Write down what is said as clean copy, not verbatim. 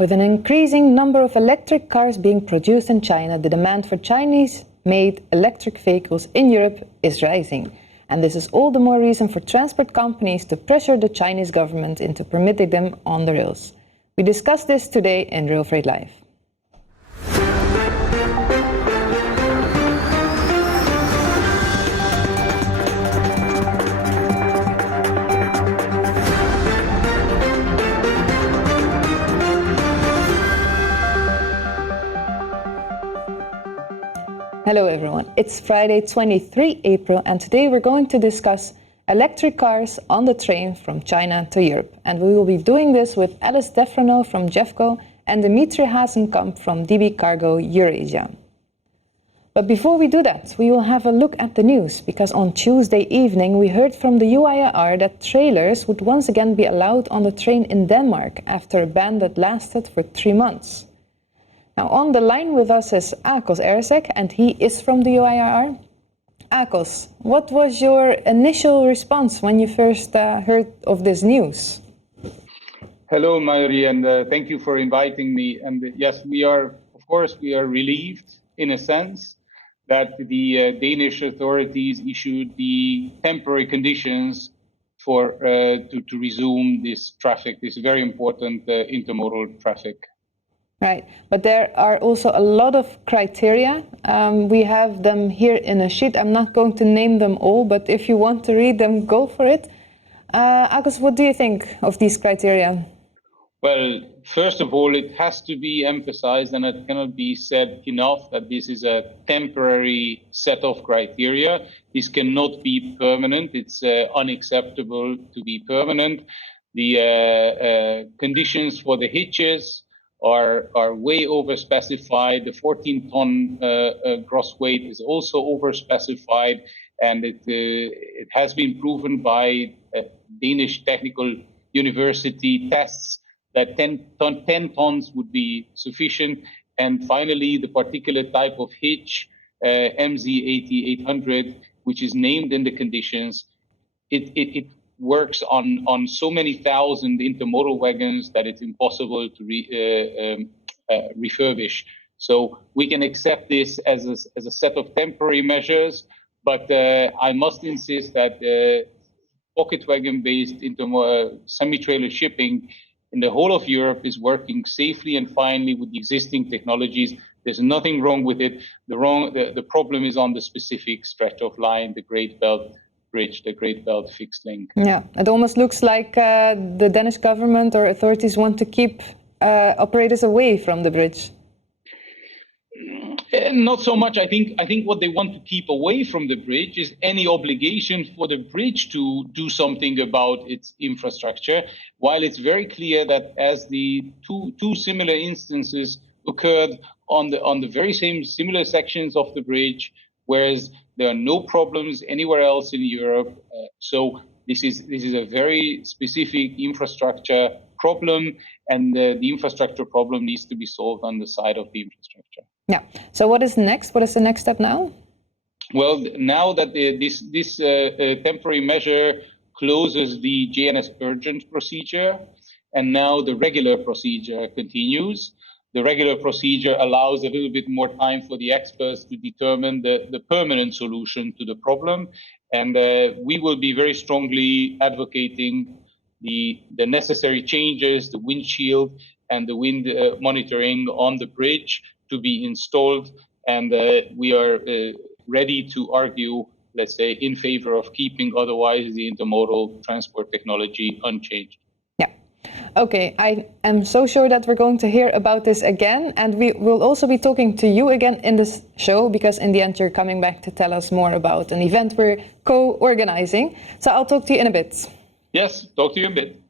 With an increasing number of electric cars being produced in China, the demand for Chinese-made electric vehicles in Europe is rising. And this is all the more reason for transport companies to pressure the Chinese government into permitting them on the rails. We discuss this today in Rail Freight Live. Hello everyone, it's Friday 23 April and today we're going to discuss electric cars on the train from China to Europe. And we will be doing this with Alice Defrano from Jeffco and Dimitri Hazenkamp from DB Cargo Eurasia. But before we do that, we will have a look at the news, because on Tuesday evening we heard from the UIRR that trailers would once again be allowed on the train in Denmark after a ban that lasted for 3 months. Now on the line with us is Ersek, and he is from the UIRR. Akos, what was your initial response when you first heard of this news? Hello, Mayuri, and thank you for inviting me. And yes, we are relieved in a sense that the Danish authorities issued the temporary conditions for to resume this traffic, this very important intermodal traffic. Right, but there are also a lot of criteria. We have them here in a sheet. I'm not going to name them all, but if you want to read them, go for it. Agus, what do you think of these criteria? Well, first of all, it has to be emphasized, and it cannot be said enough, that this is a temporary set of criteria. This cannot be permanent. It's unacceptable to be permanent. The conditions for the hitches are way over-specified. The 14-ton gross weight is also over-specified, and it has been proven by Danish technical university tests that 10 tons would be sufficient. And finally, the particular type of hitch, MZ80-800, which is named in the conditions, it works on so many thousand intermodal wagons that it's impossible to refurbish. So we can accept this as a set of temporary measures, but I must insist that pocket wagon-based semi-trailer shipping in the whole of Europe is working safely and finely with the existing technologies. There's nothing wrong with it. The problem is on the specific stretch of line, the Great Belt Bridge, the Great Belt Fixed Link. Yeah, it almost looks like the Danish government or authorities want to keep operators away from the bridge. Not so much. I think what they want to keep away from the bridge is any obligation for the bridge to do something about its infrastructure, while it's very clear that as the two similar instances occurred on the very same similar sections of the bridge, whereas there are no problems anywhere else in Europe. So this is a very specific infrastructure problem, and the infrastructure problem needs to be solved on the side of the infrastructure. Yeah. So what is next? What is the next step now? Well, now that this temporary measure closes the JNS urgent procedure, and now the regular procedure continues. The regular procedure allows a little bit more time for the experts to determine the permanent solution to the problem. And we will be very strongly advocating the necessary changes, the windshield and the wind monitoring on the bridge to be installed. And we are ready to argue, let's say, in favor of keeping otherwise the intermodal transport technology unchanged. Okay, I am so sure that we're going to hear about this again, and we will also be talking to you again in this show, because in the end you're coming back to tell us more about an event we're co-organizing. So I'll talk to you in a bit. Yes, talk to you in a bit.